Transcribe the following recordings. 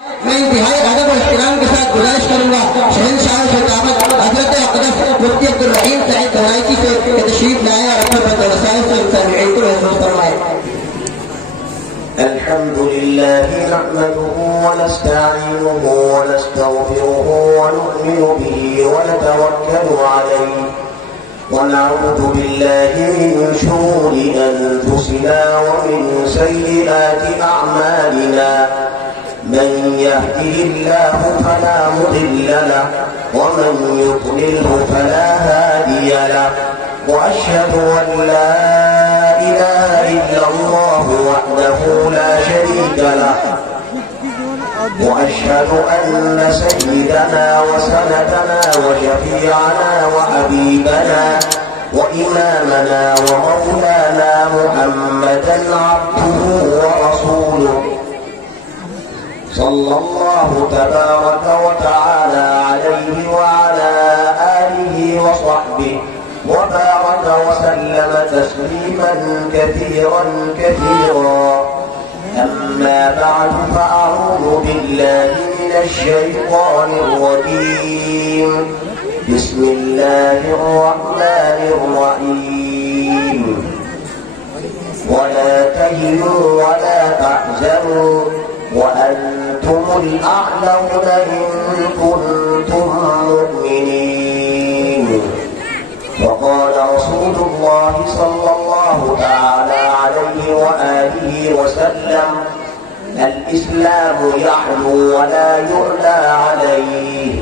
میں انتہائی ادب اور احترام کے ساتھ گزارش کروں گا شہنشاہ خطابت حضرت اقدس مفتی عبدالرحیم صاحب دہرائچی سے تشریف لائے اور اپنے بد وسائل سے متابعین کو محفوظ فرمائے۔ الحمد لله نحمده ونستعينه ونستغفره ونؤمن به ونتوكل عليه ونعوذ بالله من شرور أنفسنا ومن سيئات أعمالنا من يهده الله فلا مضل له ومن يضلله فلا هادي له وأشهد أن لا إله إلا الله وحده لا شريك له وأشهد أن سيدنا وسندنا وشفيعنا وحبيبنا وإمامنا ومولانا محمدا عبده ورسوله صلى الله تبارك وتعالى عليه وعلى آله وصحبه وبارك وسلم تسليما كثيرا كثيرا. أما بعد فأعوذ بالله من الشيطان الرجيم. بسم الله الرحمن الرحيم. ولا تهنوا ولا تحزنوا وأنتم الأعلون إن كنتم مؤمنين. وقال رسول الله صلى الله تعالى عليه وآله وسلم الإسلام يحلو ولا يعلى عليه.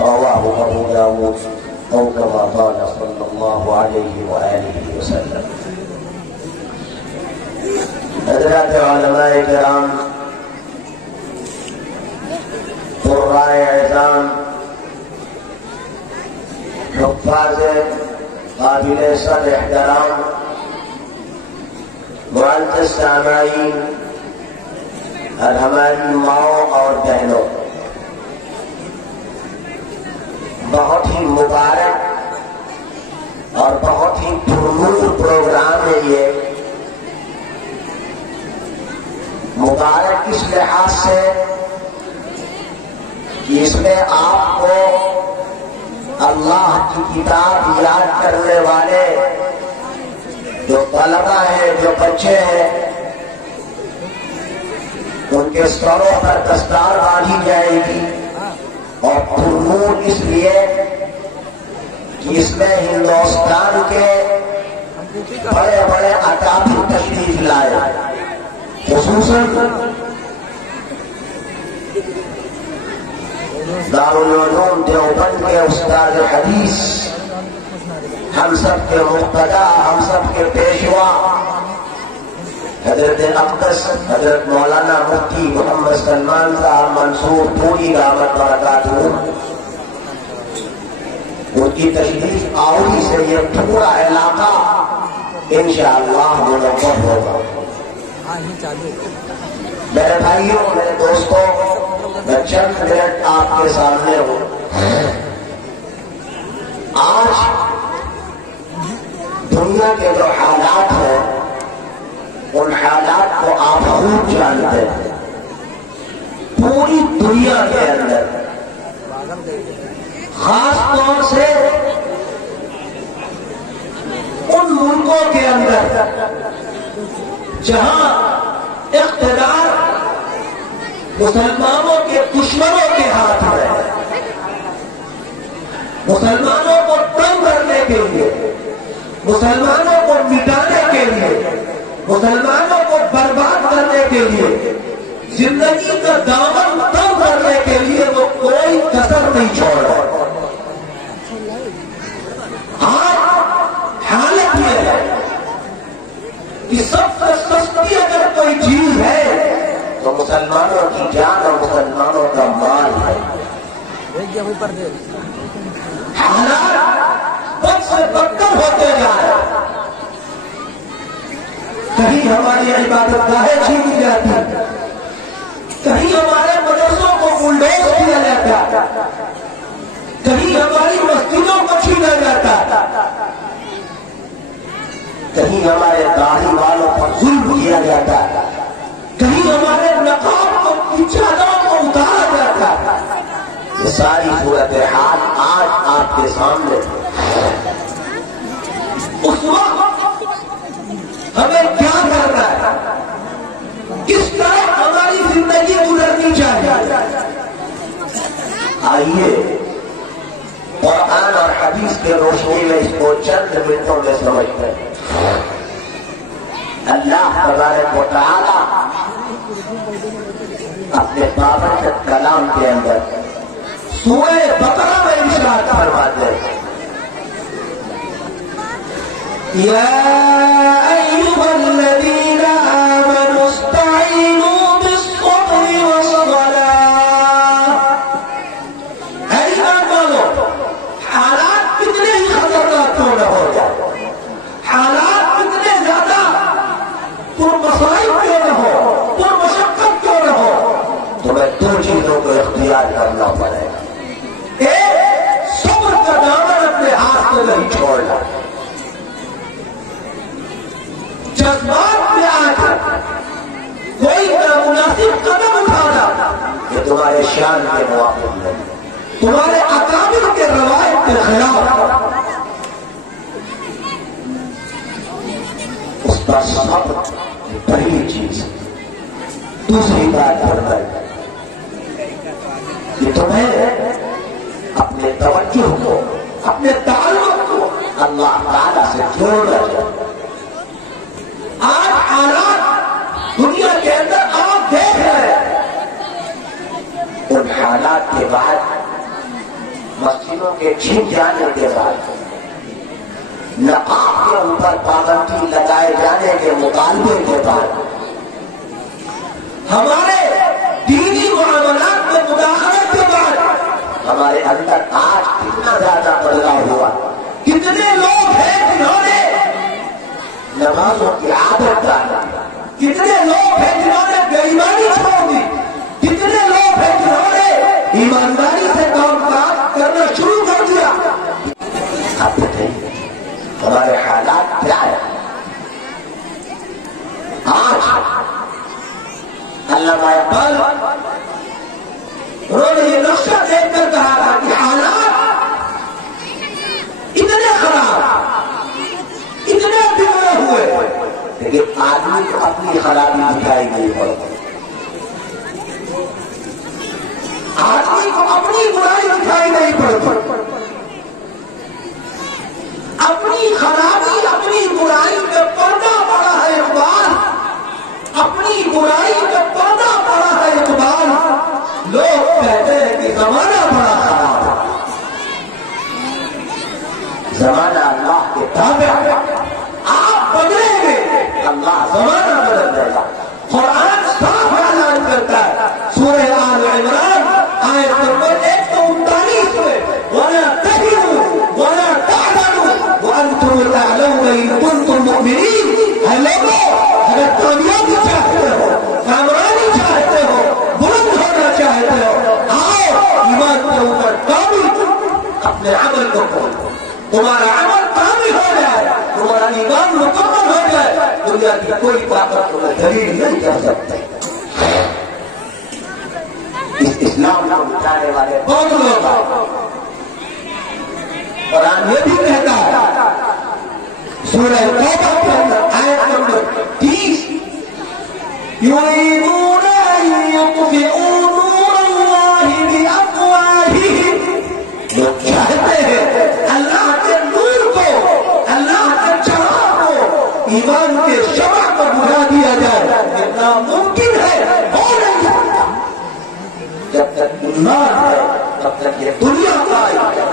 رواه أبو داود أو كما قال صلى الله عليه وآله وسلم. حضرات علماء کرام، قرائے اعظام، حفاظ قابل صد احترام، معزز سامعین اور ہماری ماؤں اور بہنوں، بہت ہی مبارک اور بہت ہی پرنور پروگرام ہے یہ. مبارک اس لحاظ سے کہ اس میں آپ کو اللہ کی کتاب یاد کرنے والے جو طلبہ ہیں، جو بچے ہیں، ان کے سروں پر دستار باندھی جائے گی. اور پرنور اس لیے کہ اس میں ہندوستان کے بڑے بڑے اکابر تشریف لائے، خصوصاً دارالعلوم دیوبند کے استاد حدیث، ہم سب کے مقتدا، ہم سب کے پیشوا حضرت اقدس حضرت مولانا مفتی محمد سلمان صاحب منصور پوری دعوت برکاتہ، ان کی تشریف آوری سے یہ پورا علاقہ انشاءاللہ منور ہوگا. میرے بھائیوں، میرے دوستوں، میں چند منٹ آپ کے سامنے ہوں. آج دنیا کے جو حالات ہیں ان حالات کو آپ خوب جانتے ہیں. پوری دنیا کے اندر، خاص طور سے ان ملکوں کے اندر جہاں اقتدار مسلمانوں کے دشمنوں کے ہاتھ میں، مسلمانوں کو تنگ کرنے کے لیے، مسلمانوں کو مٹانے کے لیے، مسلمانوں کو برباد کرنے کے لیے، زندگی کا دامن تنگ کرنے کے لیے وہ کوئی کسر نہیں چھوڑ رہا. حالت یہ ہے کہ سب سے سستی اگر کوئی چیز ہے تو مسلمانوں کی جان اور مسلمانوں کا مال ہے. حالات بد سے بدتر ہوتے جا رہے ہیں. کہیں ہماری عبادت گاہیں چھینی جاتی، کہیں ہمارے مدرسوں کو بلڈوز کیا جاتا، کہیں ہماری مسجدوں کو چھینا جاتا، کہیں ہمارے داڑھی والوں پر ظلم کیا جاتا، کہیں ہمارے نقاب کو چادروں کو اتار ساری صورتحال آج آپ کے سامنے اس وقت ہمیں کیا کرنا ہے، کس طرح ہماری زندگی گزرنی چاہیے؟ آئیے قرآن اور حدیث کے روشنی میں اس کو چند منٹوں میں سمجھتے ہیں۔ اللہ تبارک و تعالی اپنے بابرکت کلام کے اندر سورہ بقرہ میں ارشاد فرماتے ہیں یا ایھا الذین آمنوا استعینوا بالصبر والصلاۃ۔ اے ایمان والو، حالات کتنے ہی خطرناک کیوں نہ ہو جائے، حالات کتنے زیادہ پرمصائب کیوں نہ ہو، پرمشقت کیوں نہ ہو، تمہیں دو چیزوں کو اختیار کرنا پڑے گا۔ ایک، صبر کا دامن اپنے ہاتھ سے نہیں چھوڑنا، جذبات میں آ کر کوئی نامناسب قدم اٹھانا یہ تمہارے شان کے موافق نہیں، تمہارے اکابر کے روایت کے خلاف، اس کا صبر پہلی چیز۔ دوسری بات فرمائی کہ تمہیں اپنے توجہ کو، اپنے تعلق کو اللہ تعالی سے جوڑنا چاہیے۔ آج حالات دنیا کے اندر آپ دیکھ رہے ہیں، ان حالات کے بعد، مسجدوں کے چھن جانے کے بعد، نقاب کے اوپر پابندی لگائے جانے کے مطالبے کے بعد، ہمارے دینی معاملات میں مداخلت کے بعد، ہمارے اندر آج کتنا زیادہ بدلاؤ ہوا۔ کتنے لوگ ہیں جنہوں نے نمازوں کی عادت ڈالی، کتنے لوگ ہیں جنہوں نے بے ایمانی چھوڑ دی، کتنے لوگ ہیں جنہوں نے ایمانداری سے کام کاج کرنا شروع کر دیا۔ آپ بتائیے ہمارے حالات کیا ہے؟ آج علامہ اقبال انہوں نے یہ نقشہ دیکھ کر کہا تھا کہ حالات اتنے خراب، اتنے بگڑے ہوئے، لیکن آدمی کو اپنی خرابی دکھائی نہیں پڑتی، آدمی کو اپنی برائی دکھائی نہیں پڑتی، اپنی خرابی، اپنی برائی کا پردہ پڑا ہے اقبال، اپنی برائی کا پردہ پڑا ہے اقبال۔ لوگ کہتے ہیں کہ زمانہ بڑا خراب ہے، زمانہ اللہ کے تابع ہے، آپ بدلیں گے اللہ زمانہ بدل جائے گا۔ قرآن صاف اعلان کرتا ہے، سورہ آل عمران آیت نمبر 139 میں، وَلَا تَهِنُوا وَلَا تَحْزَنُوا وَأَنْتُمُ الْأَعْلَوْنَ إِن كُنتُم مُؤْمِنِينَ۔ اے لوگوں، اگر کامیابی چاہتے ہو، کامرانی چاہتے ہو، بلند ہونا چاہتے ہو، آؤ ایمان کے اوپر کامل اپنے عمل کو کرو، تمہارا عمل کامل ہو جائے، تمہارا ایمان مکمل ہو جائے، دنیا کی کوئی طاقت تمہیں دلیل نہیں کر سکتی۔ اس اسلام کو مٹانے والے بہت لوگ ہیں۔ قرآن یہ بھی کہتا ہے سورہ توبہ کے اندر آیت نمبر 30، یریدون ان یطفئوا نور اللہ بافواہہم، لوگ چاہتے ہیں اللہ کے نور کو، اللہ کے چراغ کو، ایمان کے شمع کو بجھا دیا جائے، یہ ناممکن ہے، ہو نہیں سکتا۔ جب تک ایمان ہے تب تک یہ دنیا قائم ہے،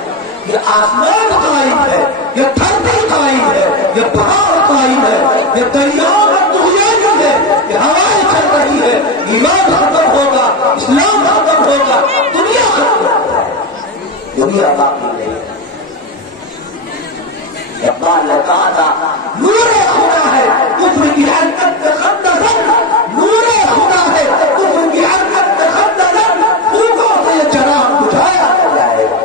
یہ آسمان قائم ہے، یہ دھرتی قائم ہے، یہ پہاڑ قائم ہے، یہ دریا اور دنیا ہے، یہ ہوائیں چل رہی ہے، ایمان ختم ہوگا، اسلام ختم ہوگا، دنیا ختم ہوگا، دنیا باقی نہیں۔ اقبال نے کہا تھا نور خدا ہے کفر کی حرکت میں خط نظر، نور خدا ہے کفر کی حرکت میں خط نظر، پھوکوں سے یہ چراغ بجھایا جائے گا۔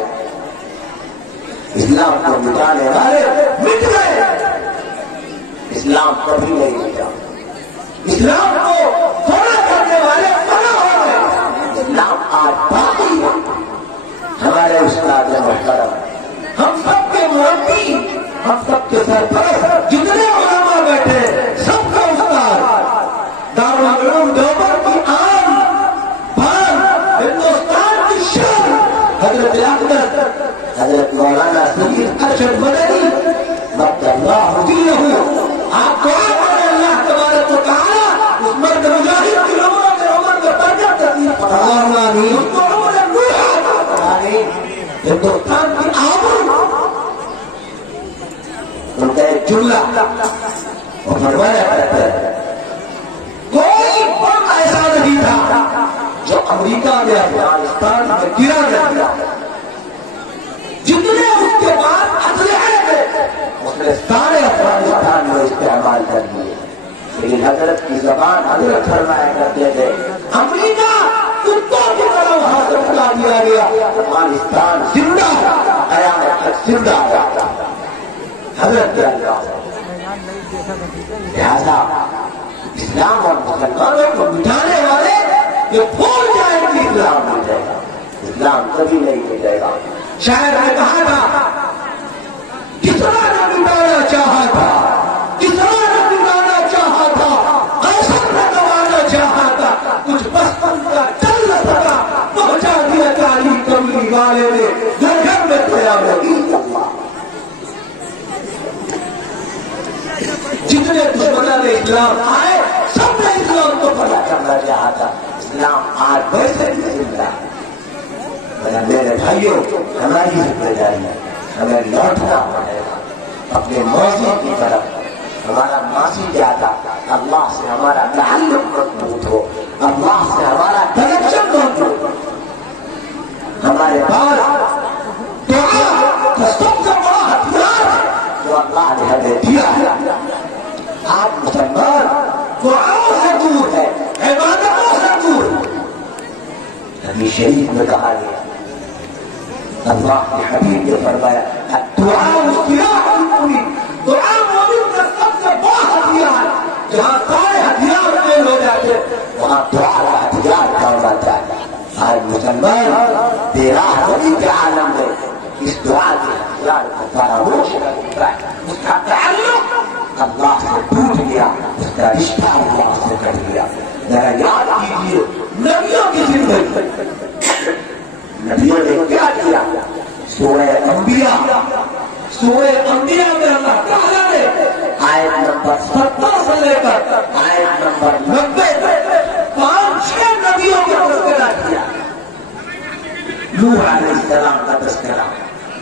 اسلام کو مٹانے والے مٹ گئے، اسلام کبھی نہیں مٹا۔ اسلام کو فنا کرنے والے فنا ہو گئے، اسلام آج باقی ہے، جملہ اور فرمایا کرتا ہے کوئی بم ایسا نہیں تھا جو امریکہ میں افغانستان میں گرا نہ گیا، جتنے اس کے بعد اسلحے تھے اس نے سارے افغانستان میں استعمال کر لیے، لیکن حضرت کی زبان حضرت فرمایا کرتے تھے امریکہ کتوں کی طرح وہاں سے اٹھا دیا گیا، افغانستان زندہ قیامت تک زندہ رہا۔ حضرت کے اللہ لہذا اسلام اور مسلمانوں کو مٹانے والے یہ بھول جائیں کہ اسلام مل جائے گا، اسلام کبھی نہیں مل جائے گا۔ شاعر نے کہا تھا کسرا نے مٹانا چاہا تھا، کسرا نے مٹانا چاہا تھا، قیصر نے دبانا چاہا تھا، کچھ بچپن کا چل نہ سکا، پہنچا دیا کالی کملی والے نے گھر گھر میں قیام لگی۔ جتنے دشمنان اسلام آئے سب نے اسلام کو پتا کرنا چاہا تھا، اسلام آج ویسے بھی زندہ ہے۔ میرے بھائیوں ہماری ذمہ داری ہے، ہمیں لوٹنا پڑے گا اپنے ماضی کی طرف۔ ہمارا ماضی کیا تھا؟ اللہ سے ہمارا تعلق مضبوط ہو، اللہ سے ہمارا کنیکشن مضبوط ہو۔ ہمارے پاس دعا کا سب سے بڑا ہتھیار ہے جو اللہ نے ہمیں دیا ہے۔ آج مسلمان دعاؤں سے دور ہے، عبادتوں سے دور ہے۔ نبی شریف میں کہا گیا، اللہ کے حبیب نے فرمایا دعا سلاح المؤمن، دعا مومن کا سب سے بڑا ہتھیار ہے۔ جہاں سارے ہتھیار فیل ہو جاتے وہاں دعا کا ہتھیار کام آتا ہے۔ آج مسلمان بے راہبری کے عالم میں اس دعا کے ہتھیار کو فراموش کر دیتا ہے، اس کا تعلق اللہ سے ٹوٹ گیا، اس کا رشتہ اللہ سے کٹ گیا۔ ذرا یاد کیجیے نبیوں کی زندگی، نبیوں نے کیا کیا؟ سورہ انبیاء میں اللہ تعالیٰ نے آیت نمبر 70 سے لے کر آیت نمبر 90 تک 5-6 نبیوں کا تذکرہ کیا۔ نوح علیہ السلام کا تذکرہ،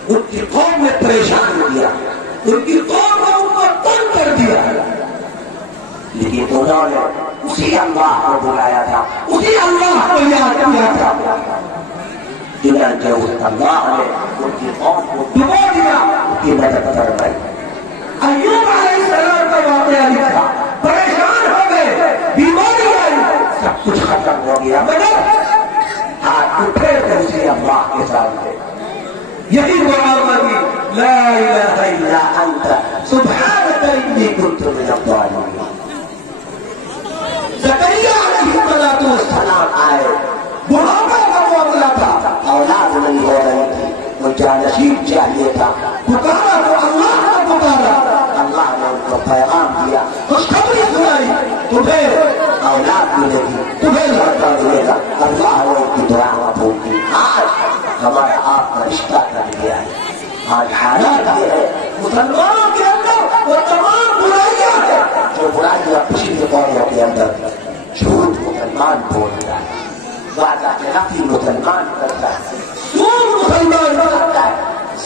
ان کی قوم نے پریشان کیا، ان کی قوم نے ان کو تنگ کر دیا، لیکن انہوں نے اسی اللہ کو بلایا تھا، اسی اللہ کو یاد کیا تھا۔ چنانچہ اس اللہ نے ان کی قوم کو ڈبو دیا، ان کی مدد فرمائی۔ ایوب علیہ السلام کا واقعہ لکھا، پریشان ہو گئے، بیماری آئی، سب کچھ ختم ہو گیا، مگر آج اٹھے تھے اسی اللہ کے سامنے، یہی دعا مانگی، لا الہ الا انت سبحانک انی کنت من الظالمین۔ زکریا علیہ السلام آئے، بڑھاپے کا معاملہ تھا، اولاد نہیں ہو رہی تھی، وہ جانشین چاہیے تھا، پکارا تو اللہ نے پکارا، اللہ نے ان کو پیغام دیا، خوشخبری سنائی، تمہیں اولاد ملے گی، تمہیں لڑکا ملے گا۔ اللہ نے ان کی دعا قبول کی۔ آج ہمارا آپ کا رشتہ کر گیا ہے۔ آج حالات یہ ہے مسلمانوں کے اندر وہ تمام برائیاں ہیں جو برائیاں پچھلی قوموں کے اندر، جھوٹ مسلمان بولتا ہے، وعدہ خلافی مسلمان کرتا ہے، سود مسلمان کرتا ہے،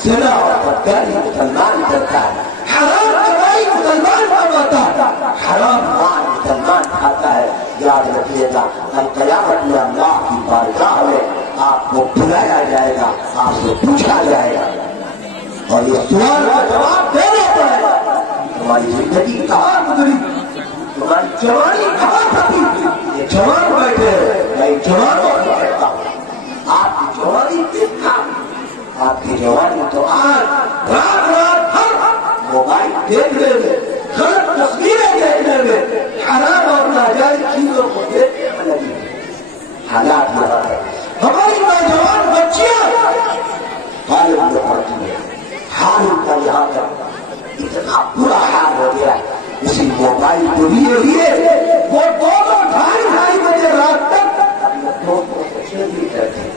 زنا اور بدکاری مسلمان کرتا ہے، حرام کمائی مسلمان کماتا ہے، حرام مال مسلمان کھاتا ہے۔ یاد رکھیے گا القیامت میں اللہ کی بارگاہ میں آپ کو بلایا جائے گا، آپ سے پوچھا جائے گا اور یہ سوال کا جواب دینا پڑے گا، تمہاری زندگی کہاں گزری، تمہاری جوانی کہاں تھی؟ یہ جوان بیٹھے میں جوانوں کو کہتا ہوں، آپ کی جوانی کس تھا؟ آپ کی جوانی تو آج رات رات ہر موبائل دیکھنے میں، غلط تصویریں دیکھنے میں، حرام اور ناجائز چیزوں کو دیکھنے میں لگی حالات یہاں ہے۔ ہماری نوجوان بچیاں غالب میں پڑتی ہیں، حال ان کا یہاں پر اتنا برا حال ہو گیا ہے، اسی موبائل کو لیے وہ 2-2-2:30 بجے رات تک اپنے دوستوں سے چیزیں کرتے ہیں،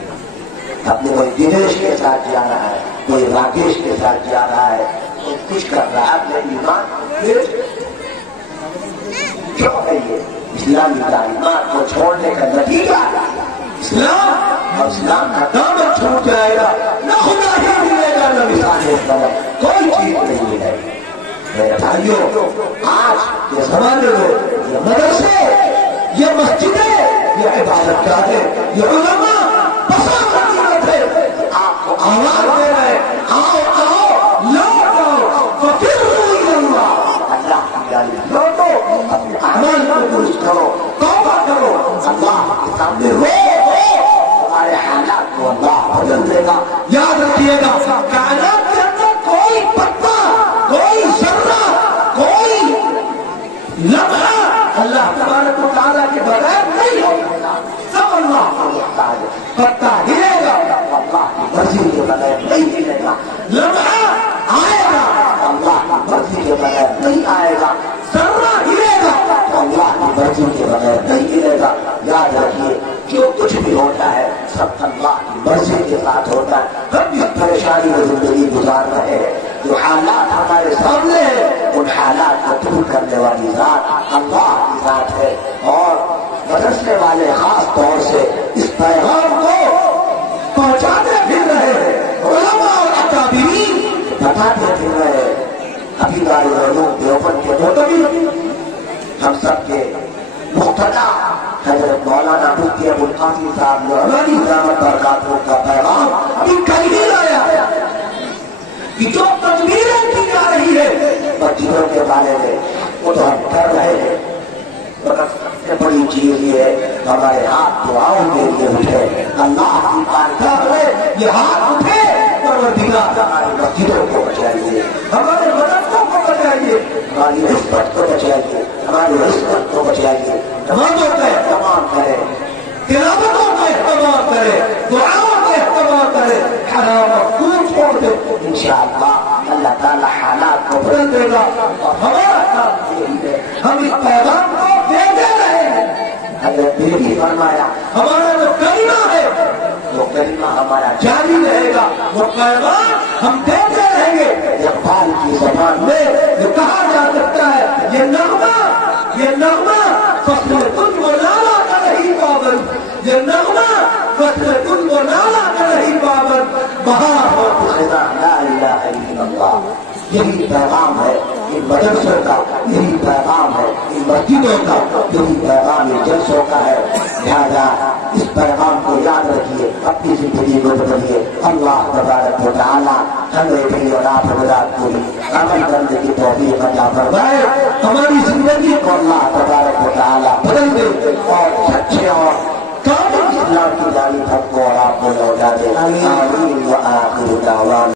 اپنے کوئی دنیش کے ساتھ جا رہا ہے، کوئی راکیش کے ساتھ جا رہا ہے، کوئی کچھ کر رہا ہے، اپنے ایمان کیوں ہے یہ؟ اسلامی تعلیمات کو چھوڑنے کا نتیجہ اسلام اور اسلام کا دامن چھوٹ جائے گا، نہ خدا ہی ملے گا، نہ مثال قدم، کوئی چیز نہیں ملے گی۔ میرے بھائیوں، آج یہ زمانے میں یہ مدرسے، یہ مسجدیں، یہ عبادت گاہیں، یہ علماء بساطت ہے، آپ کو آواز دے رہے، آؤ آؤ لوٹ آؤ، ففروا الی اللہ، اللہ کی جانب لوٹو، اپنے اعمال کو درست کرو، توبہ کرو، اللہ کے سامنے رو، تمہارے حالات کو اللہ بدل دے گا۔ یاد رکھیے گا، کائنات کے اندر کوئی پتا، کوئی ذرہ، کوئی لمحہ اللہ تبارک و تعالیٰ کے بغیر نہیں ہوگا، سب اللہ کو محتاج ہے۔ پتا ہلے گا اللہ کی مرضی کے بغیر نہیں ہلے گا، لمحہ آئے گا اللہ کی مرضی کے بغیر نہیں آئے گا، ذرہ ہلے گا تو اللہ کی مرضی کے بغیر نہیں ہلے گا۔ یاد رکھیے، جو کچھ بھی ہوتا ہے سب اللہ کی مرضی کے ساتھ ہوتا ہے۔ ہم بھی پریشانی میں زندگی گزار رہے ہیں، جو حالات ہمارے سامنے ہیں ان حالات کو دور کرنے والی ذات اللہ کی ذات ہے، اور مدرسے والے خاص طور سے اس پیغام کو پہنچاتے پھر رہے ہیں، علماء اور اکابرین بتاتے پھر رہے ہیں۔ ابھی دارالعلوم دیوبند کے موتبر ہم سب کے مقتدا حضرت مولانا مفتی ابوالقاسم صاحب نعمانی دامت برکاتہ کا پیغام ابھی کل ہی لایا کہ جو تدبیریں کی جا رہی ہے مسجدوں کے بارے میں وہ تو ہم کر رہے ہیں، مگر سب سے بڑی چیز یہ ہے ہمارے ہاتھ دعاؤں کے لیے اٹھے، اللہ کی بارگاہ میں یہ ہاتھ اٹھے، پروردگار ہماری مسجدوں کو بچائیے، ہمارے مدرسوں کو بچائیے، ہماری عزت کو بچائیے، ہماری عزت کو بچائیے، نمازوں کا اہتمام کرے، تلاوتوں کا اہتمام کرے، دعاؤں کا اہتمام کرے، حرام اور خون چھوڑ دے، انشاءاللہ اللہ تعالی حالات کو بدل دے گا۔ اور ہمارا کام یہی ہے، ہم اس پیغام کو دیتے رہے ہیں۔ حضرت نے بھی فرمایا ہمارا جو کلمہ ہے وہ کلمہ ہمارا جاری رہے گا، وہ پیغام ہم دیتے رہیں گے۔ اقبال کی زبان میں جو کہا جا سکتا ہے، یہ نغمہ فصل کل و نالا کا نہیں پابند، یہ نغمہ فصل کل و نالا کا نہیں پابند، بہار ہو خدا لا الہ الا اللہ۔ یہی پیغام ہے ان مدرسوں کا، یہی پیغام ہے ان مسجدوں کا، یہی پیغام ان جلسوں کا ہے۔ لہذا اس پیغام کو یاد رکھیے، اپنی زندگی کو بدلیے۔ اللہ تبارک و تعالیٰ ہمیں بھی اور آپ حضرات کو بھی عمل کرنے کی توفیق عطا فرمائے، ہماری زندگی کو اللہ تبارک و تعالیٰ بدل دے اور سچے اور کامل اسلام کی جانب ہم کو اور آپ کو لوٹا دے۔ آمین وآخر دعوانا